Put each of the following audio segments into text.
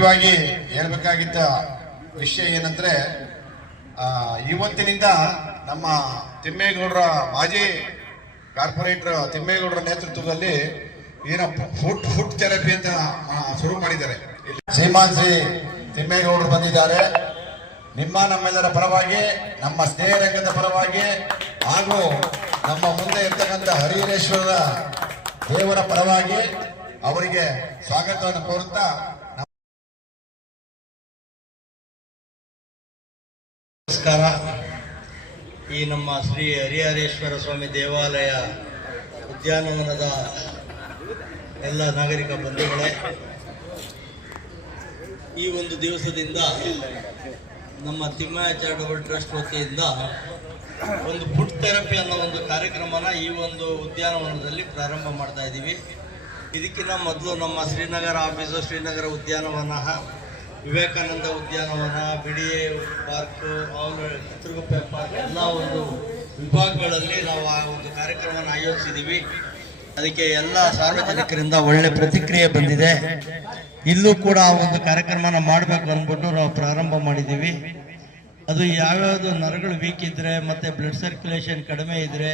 ಮುಖ್ಯವಾಗಿ ಹೇಳ್ಬೇಕಾಗಿದ್ದ ವಿಷಯ ಏನಂದ್ರೆ ಇವತ್ತಿನಿಂದ ನಮ್ಮ ತಿಮ್ಮೇಗೌಡರ ಮಾಜಿ ಕಾರ್ಪೊರೇಟರ್ ತಿಮ್ಮೇಗೌಡರ ನೇತೃತ್ವದಲ್ಲಿ ಏನೋ ಫುಡ್ ಥೆರಪಿ ಅಂತ ಶುರು ಮಾಡಿದ್ದಾರೆ. ಶ್ರೀಮಾನ್ ಶ್ರೀ ತಿಮ್ಮೇಗೌಡರು ಬಂದಿದ್ದಾರೆ. ನಿಮ್ಮ ನಮ್ಮೆಲ್ಲರ ಪರವಾಗಿ, ನಮ್ಮ ಸ್ನೇಹ ರಂಗದ ಪರವಾಗಿ ಹಾಗೂ ನಮ್ಮ ಮುಂದೆ ಇರ್ತಕ್ಕಂಥ ಹರಿಹರೇಶ್ವರ ದೇವರ ಪರವಾಗಿ ಅವರಿಗೆ ಸ್ವಾಗತವನ್ನು ಕೋರುತ್ತಾ ನಮಸ್ಕಾರ. ಈ ನಮ್ಮ ಶ್ರೀ ಹರಿಹರೇಶ್ವರ ಸ್ವಾಮಿ ದೇವಾಲಯ ಉದ್ಯಾನವನದ ಎಲ್ಲ ನಾಗರಿಕ ಬಂಧುಗಳೇ, ಈ ಒಂದು ದಿವಸದಿಂದ ನಮ್ಮ ತಿಮ್ಮಯ್ಯ ಚಾರಿಟಬಲ್ ಟ್ರಸ್ಟ್ ವತಿಯಿಂದ ಒಂದು ಫುಡ್ ಥೆರಪಿ ಅನ್ನೋ ಒಂದು ಕಾರ್ಯಕ್ರಮನ ಈ ಒಂದು ಉದ್ಯಾನವನದಲ್ಲಿ ಪ್ರಾರಂಭ ಮಾಡ್ತಾ ಇದ್ದೀವಿ. ಇದಕ್ಕಿಂತ ಮೊದಲು ನಮ್ಮ ಶ್ರೀನಗರ ಆಫೀಸು, ಶ್ರೀನಗರ ಉದ್ಯಾನವನ, ವಿವೇಕಾನಂದ ಉದ್ಯಾನವನ, ಬಿಡಿಎ ಪಾರ್ಕು, ಚಿತ್ರಗುಪ್ಪೆ ಪಾರ್ಕ್ ಎಲ್ಲ ಒಂದು ವಿಭಾಗಗಳಲ್ಲಿ ನಾವು ಆ ಒಂದು ಕಾರ್ಯಕ್ರಮನ ಆಯೋಜಿಸಿದ್ದೀವಿ. ಅದಕ್ಕೆ ಎಲ್ಲ ಸಾರ್ವಜನಿಕರಿಂದ ಒಳ್ಳೆ ಪ್ರತಿಕ್ರಿಯೆ ಬಂದಿದೆ. ಇಲ್ಲೂ ಕೂಡ ಆ ಒಂದು ಕಾರ್ಯಕ್ರಮನ ಮಾಡಬೇಕು ಅಂದ್ಬಿಟ್ಟು ನಾವು ಪ್ರಾರಂಭ ಮಾಡಿದ್ದೀವಿ. ಅದು ಯಾವ್ಯಾವುದು ನರಗಳು ವೀಕ್ ಇದ್ದರೆ ಮತ್ತು ಬ್ಲಡ್ ಸರ್ಕ್ಯುಲೇಷನ್ ಕಡಿಮೆ ಇದ್ದರೆ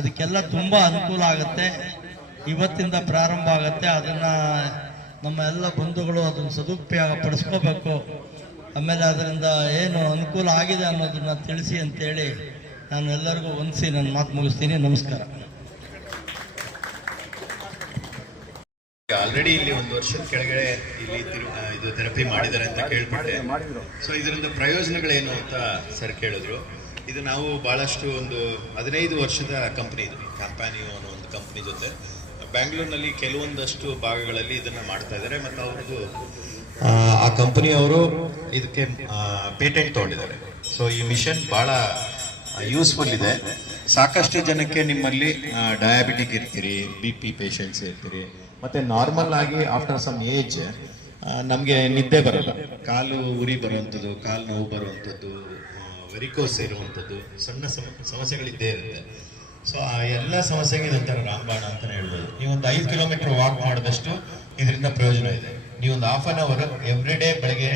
ಅದಕ್ಕೆಲ್ಲ ತುಂಬ ಅನುಕೂಲ ಆಗುತ್ತೆ. ಇವತ್ತಿಂದ ಪ್ರಾರಂಭ ಆಗುತ್ತೆ. ಅದನ್ನು ನಮ್ಮ ಎಲ್ಲ ಬಂಧುಗಳು ಅದನ್ನು ಸದುಪಯೋಗ ಪಡಿಸ್ಕೋಬೇಕು. ಆಮೇಲೆ ಅದರಿಂದ ಏನು ಅನುಕೂಲ ಆಗಿದೆ ಅನ್ನೋದನ್ನು ತಿಳಿಸಿ ಅಂತೇಳಿ ನಾನು ಎಲ್ಲರಿಗೂ ವಂದಿಸಿ ನನ್ನ ಮಾತು ಮುಗಿಸ್ತೀನಿ. ನಮಸ್ಕಾರ. ಆಲ್ರೆಡಿ ಇಲ್ಲಿ 1 ವರ್ಷದ ಕೆಳಗಡೆ ಇಲ್ಲಿ ಇದು ಥೆರಪಿ ಮಾಡಿದ್ದಾರೆ ಅಂತ ಕೇಳ್ಬಿಟ್ಟೆ. ಸೊ ಇದರಿಂದ ಪ್ರಯೋಜನಗಳೇನು ಅಂತ ಸರ್ ಕೇಳಿದ್ರು. ಇದು ನಾವು ಭಾಳಷ್ಟು ಒಂದು 15 ವರ್ಷದ ಕಂಪ್ನಿ, ಇದು ಕ್ಯಾಂಪಾನಿಯೋ ಅನ್ನೋ ಒಂದು ಕಂಪ್ನಿ ಜೊತೆ ಬ್ಯಾಂಗ್ಳೂರಿನಲ್ಲಿ ಕೆಲವೊಂದಷ್ಟು ಭಾಗಗಳಲ್ಲಿ ಇದನ್ನು ಮಾಡ್ತಾ ಇದ್ದಾರೆ. ಮತ್ತು ಅವ್ರದ್ದು ಆ ಕಂಪನಿಯವರು ಇದಕ್ಕೆ ಪೇಟೆಂಟ್ ತೊಗೊಂಡಿದ್ದಾರೆ. ಸೊ ಈ ಮಿಷನ್ ಭಾಳ ಯೂಸ್ಫುಲ್ ಇದೆ. ಸಾಕಷ್ಟು ಜನಕ್ಕೆ ನಿಮ್ಮಲ್ಲಿ ಡಯಾಬಿಟಿಕ್ ಇರ್ತೀರಿ, BP ಪೇಷಂಟ್ಸ್ ಇರ್ತೀರಿ, ಮತ್ತು ನಾರ್ಮಲ್ ಆಗಿ ಆಫ್ಟರ್ ಸಮ್ ಏಜ್ ನಮಗೆ ನಿದ್ದೆ ಬರೋಲ್ಲ, ಕಾಲು ಉರಿ ಬರುವಂಥದ್ದು, ಕಾಲು ನೋವು ಬರುವಂಥದ್ದು, ವೆರಿಕೋಸ್ ಇರುವಂಥದ್ದು ಸಣ್ಣ ಸಮಸ್ಯೆಗಳಿದ್ದೇ ಇರುತ್ತೆ. ಸೊ ಆ ಎಲ್ಲ ಸಮಸ್ಯೆಗೆ ಇದೊಂಥರ ರಾಮಬಾಣ ಅಂತಲೇ ಹೇಳ್ಬೋದು. ನೀವೊಂದು 5 ಕಿಲೋಮೀಟರ್ ವಾಕ್ ಮಾಡಿದಷ್ಟು ಇದರಿಂದ ಪ್ರಯೋಜನ ಇದೆ. ನೀವೊಂದು half an hour every day ಬೆಳಗ್ಗೆ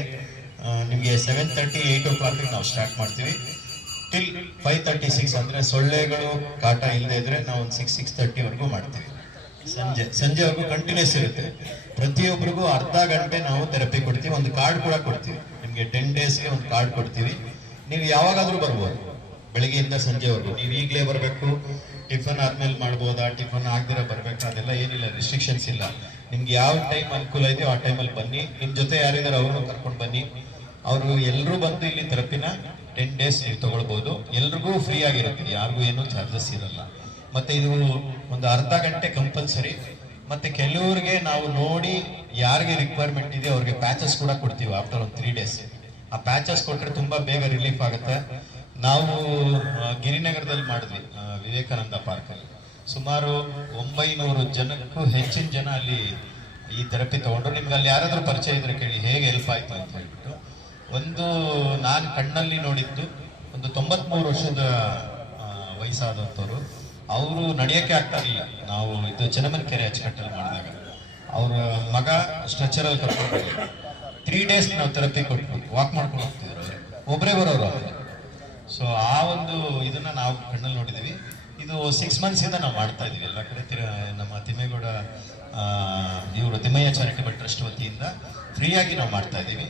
ನಿಮಗೆ 7:30, 8 o'clock ನಾವು ಸ್ಟಾರ್ಟ್ ಮಾಡ್ತೀವಿ ಟಿಲ್ 5:36. ಅಂದರೆ ಸೊಳ್ಳೆಗಳು ಕಾಟ ಇಲ್ಲದೆ ಇದ್ರೆ ನಾವು ಒಂದು 6:30ವರೆಗೂ ಮಾಡ್ತೀವಿ. ಸಂಜೆವರೆಗೂ ಕಂಟಿನ್ಯೂಸ್ ಇರುತ್ತೆ. ಪ್ರತಿಯೊಬ್ಬರಿಗೂ ಅರ್ಧ ಗಂಟೆ ನಾವು ಥೆರಪಿ ಕೊಡ್ತೀವಿ. ಒಂದು ಕಾರ್ಡ್ ಕೂಡ ಕೊಡ್ತೀವಿ ನಿಮಗೆ. 10 ಡೇಸ್ಗೆ ಒಂದು ಕಾರ್ಡ್ ಕೊಡ್ತೀವಿ. ನೀವು ಯಾವಾಗಾದ್ರೂ ಬರ್ಬೋದು, ಬೆಳಗ್ಗೆಯಿಂದ ಸಂಜೆವರೆಗೂ. ನೀವು ಈಗಲೇ ಬರಬೇಕು, ಟಿಫನ್ ಆದ್ಮೇಲೆ ಮಾಡ್ಬೋದಾ, ಟಿಫನ್ ಆಗದಿರ ಬರ್ಬೇಕಾ, ಅದೆಲ್ಲ ಏನಿಲ್ಲ, ರಿಸ್ಟ್ರಿಕ್ಷನ್ಸ್ ಇಲ್ಲ. ನಿಮ್ಗೆ ಯಾವ ಟೈಮ್ ಅನುಕೂಲ ಇದೆಯೋ ಆ ಟೈಮಲ್ಲಿ ಬನ್ನಿ. ನಿಮ್ಮ ಜೊತೆ ಯಾರಿದ್ದಾರೆ ಅವ್ರನ್ನೂ ಕರ್ಕೊಂಡು ಬನ್ನಿ. ಅವರು ಎಲ್ಲರೂ ಬಂದು ಇಲ್ಲಿ ಥೆರಪಿನ 10 ಡೇಸ್ ನೀವು ತಗೊಳ್ಬೋದು. ಎಲ್ರಿಗೂ ಫ್ರೀ ಆಗಿರುತ್ತೆ, ಯಾರಿಗೂ ಏನೂ ಚಾರ್ಜಸ್ ಇರಲ್ಲ. ಮತ್ತೆ ಇದು ಒಂದು ಅರ್ಧ ಗಂಟೆ ಕಂಪಲ್ಸರಿ. ಮತ್ತೆ ಕೆಲವರಿಗೆ ನಾವು ನೋಡಿ ಯಾರಿಗೆ ರಿಕ್ವೈರ್ಮೆಂಟ್ ಇದೆ ಅವ್ರಿಗೆ ಪ್ಯಾಚಸ್ ಕೂಡ ಕೊಡ್ತೀವಿ ಆಫ್ಟರ್ ಒಂದು 3 ಡೇಸ್. ಆ ಪ್ಯಾಚಸ್ ಕೊಟ್ಟರೆ ತುಂಬಾ ಬೇಗ ರಿಲೀಫ್ ಆಗುತ್ತೆ. ನಾವು ಗಿರಿನಗರದಲ್ಲಿ ಮಾಡಿದ್ವಿ, ವಿವೇಕಾನಂದ ಪಾರ್ಕಲ್ಲಿ ಸುಮಾರು 900 ಜನಕ್ಕೂ ಹೆಚ್ಚಿನ ಜನ ಅಲ್ಲಿ ಈ ಥೆರಪಿ ತಗೊಂಡ್ರು. ನಿಮ್ಗೆ ಅಲ್ಲಿ ಯಾರಾದ್ರೂ ಪರಿಚಯ ಇದ್ರೆ ಕೇಳಿ ಹೇಗೆ ಹೆಲ್ಪ್ ಆಯ್ತು ಅಂತ ಹೇಳ್ಬಿಟ್ಟು. ಒಂದು ನಾನು ಕಣ್ಣಲ್ಲಿ ನೋಡಿದ್ದು ಒಂದು 93 ವರ್ಷದ ವಯಸ್ಸಾದಂಥವ್ರು, ಅವರು ನಡೆಯೋಕ್ಕೆ ಆಗ್ತಾ ಇರಲಿಲ್ಲ. ನಾವು ಇದು ಚೆನ್ನಮನೆಕೆರೆ ಅಚ್ಚುಕಟ್ಟಲ್ಲಿ ಮಾಡಿದಾಗ ಅವರ ಮಗ ಸ್ಟ್ರೆಚರಲ್ಲಿ ಕರ್ಕೊಂಡು 3 ಡೇಸ್ ನಾವು ಥೆರಪಿ ಕೊಟ್ಟು ವಾಕ್ ಮಾಡ್ಕೊಂಡು ಹೋಗ್ತಿದ್ರು. ಒಬ್ಬರೇ ಬರೋರು ಅವರು. ಸೊ ಆ ಒಂದು ಇದನ್ನ ನಾವು ಕಣ್ಣಲ್ಲಿ ನೋಡಿದ್ದೀವಿ. ಇದು 6 months ಇಂದ ನಾವು ಮಾಡ್ತಾ ಇದೀವಿ ಎಲ್ಲ ಕಡೆ. ನಮ್ಮ ತಿಮ್ಮೇಗೌಡ ಇವರು ತಿಮ್ಮಯ್ಯ ಚಾರಿಟಬಲ್ ಟ್ರಸ್ಟ್ ವತಿಯಿಂದ ಫ್ರೀಯಾಗಿ ನಾವು ಮಾಡ್ತಾ ಇದ್ದೀವಿ.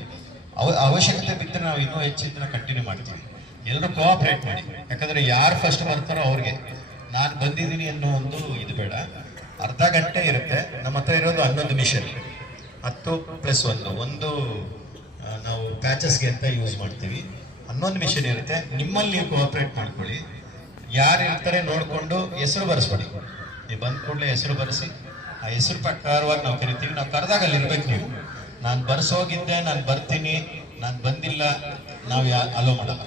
ಅವಶ್ಯಕತೆ ಬಿದ್ದರೆ ನಾವು ಇನ್ನೂ ಹೆಚ್ಚಿನ ಕಂಟಿನ್ಯೂ ಮಾಡ್ತೀವಿ. ಎಲ್ಲರೂ ಕೋಆಪರೇಟ್ ಮಾಡಿ. ಯಾಕಂದ್ರೆ ಯಾರು ಫಸ್ಟ್ ಬರ್ತಾರೋ ಅವ್ರಿಗೆ ನಾನು ಬಂದಿದ್ದೀನಿ ಅನ್ನೋ ಒಂದು ಇದು ಬೇಡ. ಅರ್ಧ ಗಂಟೆ ಇರುತ್ತೆ. ನಮ್ಮ ಹತ್ರ ಇರೋದು 11 ಮಿಷನ್, 10+1 ನಾವು ಪ್ಯಾಚಸ್ಗೆ ಅಂತ ಯೂಸ್ ಮಾಡ್ತೀವಿ. 11 ಮಿಷನ್ ಇರುತ್ತೆ. ನಿಮ್ಮಲ್ಲಿ ನೀವು ಕೋಆಪರೇಟ್ ಮಾಡ್ಕೊಳ್ಳಿ. ಯಾರು ಇರ್ತಾರೆ ನೋಡಿಕೊಂಡು ಹೆಸರು ಬರೆಸ್ಬೇಡಿ. ನೀವು ಬಂದ ಕೂಡಲೇ ಹೆಸರು ಬರೆಸಿ ಆ ಹೆಸರು ಪ್ರಕಾರವಾಗಿ ನಾವು ಕರಿತೀವಿ. ನಾವು ಕರೆದಾಗ ಅಲ್ಲಿ ಇರ್ಬೇಕು. ನೀವು ನಾನು ಬರ್ಸೋಗಿದ್ದೆ, ನಾನು ಬರ್ತೀನಿ, ನಾನು ಬಂದಿಲ್ಲ, ನಾವು ಅಲೋ ಮಾಡಲ್ಲ.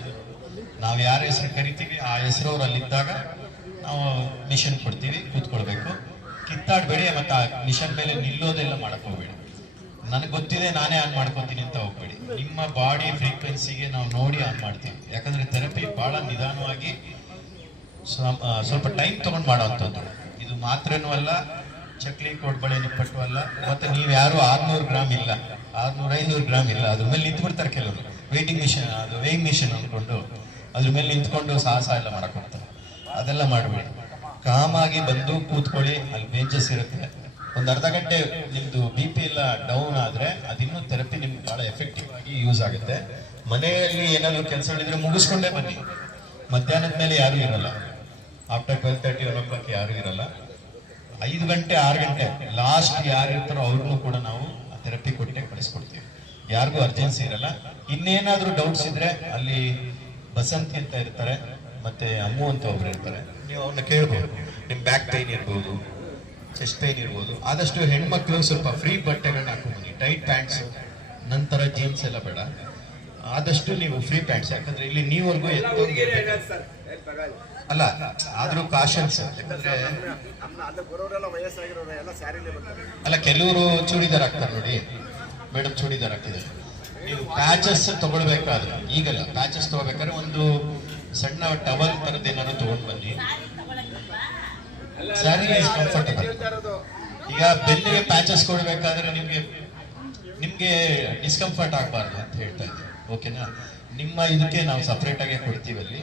ನಾವು ಯಾರ ಹೆಸರು ಕರಿತೀವಿ ಆ ಹೆಸರು ಅವ್ರು ಅಲ್ಲಿದ್ದಾಗ ನಾವು ಮಿಷನ್ ಕೊಡ್ತೀವಿ, ಕೂತ್ಕೊಳ್ಬೇಕು. ಕಿತ್ತಾಡಬೇಡಿ. ಮತ್ತು ಆ ಮಿಷನ್ ಮೇಲೆ ನಿಲ್ಲೋದೆಲ್ಲ ಮಾಡಕ್ ಹೋಗ್ಬೇಡಿ. ನನಗೆ ಗೊತ್ತಿದೆ ನಾನೇ ಆನ್ ಮಾಡ್ಕೊತೀನಿ ಅಂತ ಹೋಗ್ಬೇಡಿ. ನಿಮ್ಮ ಬಾಡಿ ಫ್ರೀಕ್ವೆನ್ಸಿಗೆ ನಾವು ನೋಡಿ ಆನ್ ಮಾಡ್ತೀವಿ. ಯಾಕಂದ್ರೆ ಥೆರಪಿ ಬಹಳ ನಿಧಾನವಾಗಿ ಸ್ವಲ್ಪ ಟೈಮ್ ತಗೊಂಡು ಮಾಡೋವಂಥದ್ದು. ಇದು ಮಾತ್ರೇನೂ ಅಲ್ಲ, ಚಕ್ಲಿ, ಕೋಡ್ಬಳೆ, ನಿಪ್ಪಟ್ಟು ಅಲ್ಲ. ಮತ್ತೆ ನೀವು ಯಾರು 600 ಗ್ರಾಮ್ ಇಲ್ಲ, 600-500 ಗ್ರಾಮ್ ಇಲ್ಲ, ಅದ್ರ ಮೇಲೆ ನಿಂತ್ಬಿಡ್ತಾರೆ ಕೆಲವರು. ವೇಟಿಂಗ್ ಮಿಷನ್, ಅದು ವೇಯಿಂಗ್ ಮಿಷನ್ ಅಂದ್ಕೊಂಡು ಅದ್ರ ಮೇಲೆ ನಿಂತ್ಕೊಂಡು ಸಾಹಸ ಎಲ್ಲ ಮಾಡಕ್ ಹೋಗ್ತಾರೆ. ಅದೆಲ್ಲ ಮಾಡಬೇಡಿ. ಕಾಮಾಗಿ ಬಂದು ಕೂತ್ಕೊಳ್ಳಿ, ಅಲ್ಲಿ ಬೇಂಚಸ್ ಇರುತ್ತೆ. ಒಂದು ಅರ್ಧ ಗಂಟೆ ನಿಮ್ದು BP ಎಲ್ಲ ಡೌನ್ ಆದ್ರೆ ಅದಿನ್ನೂ ಥೆರಪಿ ನಿಮ್ಗೆ ಬಹಳ ಎಫೆಕ್ಟಿವ್ ಆಗಿ ಯೂಸ್ ಆಗುತ್ತೆ. ಮನೆಯಲ್ಲಿ ಏನಾದ್ರು ಕೆಲಸಗಳಿದ್ರೆ ಮುಗಿಸ್ಕೊಂಡೇ ಬನ್ನಿ. ಮಧ್ಯಾಹ್ನದ ಮೇಲೆ ಯಾರು ಇರಲ್ಲ, ಆಫ್ಟರ್ 12:30 1 o'clock ಯಾರು ಇರಲ್ಲ. 5 ಗಂಟೆ 6 ಗಂಟೆ ಲಾಸ್ಟ್ ಯಾರು ಇರ್ತಾರೋ ಅವ್ರಿಗೂ ಕೂಡ ನಾವು ಥೆರಪಿ ಕೊಟ್ಟೆ ಕಳಿಸ್ಕೊಡ್ತೀವಿ. ಯಾರಿಗೂ ಅರ್ಜೆನ್ಸಿ ಇರಲ್ಲ. ಇನ್ನೇನಾದ್ರೂ ಡೌಟ್ಸ್ ಇದ್ರೆ ಅಲ್ಲಿ ಬಸಂತಿ ಅಂತ ಇರ್ತಾರೆ, ಮತ್ತೆ ಅಮ್ಮು ಅಂತ ಒಬ್ರು ಇರ್ತಾರೆ, ನೀವು ಅವ್ರನ್ನ ಕೇಳ್ಬೋದು. ನಿಮ್ ಬ್ಯಾಕ್ ಪೈನ್ ಇರ್ಬೋದು, ಚೆಸ್ಟ್ ಪೈನ್ ಇರ್ಬೋದು. ಆದಷ್ಟು ಹೆಣ್ಮಕ್ಳು ಸ್ವಲ್ಪ ಫ್ರೀ ಬಟ್ಟೆಗಳನ್ನ ಹಾಕೊಂಡ್ಬನ್ನಿ, ಟೈಟ್ ಪ್ಯಾಂಟ್ಸ್, ನಂತರ ಜೀನ್ಸ್ ಎಲ್ಲ ಬೇಡ. ಆದಷ್ಟು ನೀವು ಫ್ರೀ ಪ್ಯಾಂಟ್ಸ್, ಯಾಕಂದ್ರೆ ಇಲ್ಲಿ ನೀವರೆಗೂ ಅಲ್ಲ, ಆದ್ರೂ ಕಾಶನ್ಸ್. ಯಾಕಂದ್ರೆ ಅಲ್ಲ, ಕೆಲವರು ಚೂಡಿದಾರ್ ಹಾಕ್ತಾರೆ ನೋಡಿ, ಮೇಡಮ್ ಚೂಡಿದಾರ್ ಹಾಕಿದ್ದಾರೆ. ನೀವು ಪ್ಯಾಚಸ್ ತಗೊಳ್ಬೇಕಾದ್ರೆ, ಈಗಲ್ಲ ಪ್ಯಾಚಸ್ ತಗೋಬೇಕಾದ್ರೆ ಒಂದು ಸಣ್ಣ ಟವಲ್ ತರದ್ ಏನಾದ್ರು ತಗೊಂಡ್ ಬನ್ನಿ. ಸ್ಯಾರಿ ಕಂಫರ್ಟಬಲ್. ಈಗ ಬೆನ್ನಿಗೆ ಪ್ಯಾಚಸ್ ಕೊಡ್ಬೇಕಾದ್ರೆ ನಿಮ್ಗೆ ಡಿಸ್ಕಂಫರ್ಟ್ ಆಗಬಾರ್ದು ಅಂತ ಹೇಳ್ತಾ ಇದ್ದೀವಿ. ಓಕೆನಾ? ನಿಮ್ಮ ಇದಕ್ಕೆ ನಾವು ಸಪ್ರೇಟ್ ಆಗಿ ಕೊಡ್ತೀವಿ, ಅಲ್ಲಿ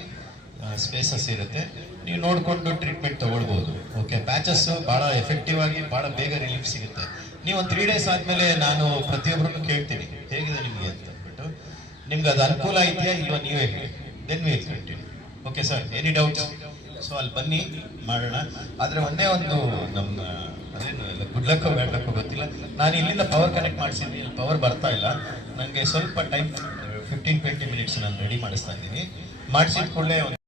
ಸ್ಪೇಸಸ್ ಇರುತ್ತೆ, ನೀವು ನೋಡ್ಕೊಂಡು ಟ್ರೀಟ್ಮೆಂಟ್ ತಗೊಳ್ಬಹುದು. ಓಕೆ, ಪ್ಯಾಚಸ್ ಬಹಳ ಎಫೆಕ್ಟಿವ್ ಆಗಿ ಬಹಳ ಬೇಗ ರಿಲೀಫ್ ಸಿಗುತ್ತೆ. ನೀವು ಒಂದು 3 days ಆದ್ಮೇಲೆ ನಾನು ಪ್ರತಿಯೊಬ್ಬರನ್ನು ಕೇಳ್ತೀನಿ ಹೇಗಿದೆ ನಿಮಗೆ ಅಂತ ಅಂದ್ಬಿಟ್ಟು. ನಿಮ್ಗೆ ಅದು ಅನುಕೂಲ ಇದೆಯಾ ಇಲ್ವಾ ನೀವೇ ಹೇಳಿ, then will continue. Okay sir, any doubts? So ಅಲ್ಲಿ ಬನ್ನಿ, ಮಾಡೋಣ. ಆದ್ರೆ ಒಂದೇ ಒಂದು ನಮ್ಮ ಅದೇನು ಗುಡ್ ಲಕ್ಕೋ ಬ್ಯಾಡ್ ಲಕ್ಕೋ ಗೊತ್ತಿಲ್ಲ, ನಾನು ಇಲ್ಲಿಂದ ಪವರ್ ಕನೆಕ್ಟ್ ಮಾಡಿಸಿದ್ದೀನಿ, ಇಲ್ಲಿ ಪವರ್ ಬರ್ತಾ ಇಲ್ಲ. ನನಗೆ ಸ್ವಲ್ಪ ಟೈಮ್ 15-20 minutes ನಾನು ರೆಡಿ ಮಾಡಿಸ್ತಾ ಇದ್ದೀನಿ. ಮಾಡಿಸಿದ ಕೂಡಲೇ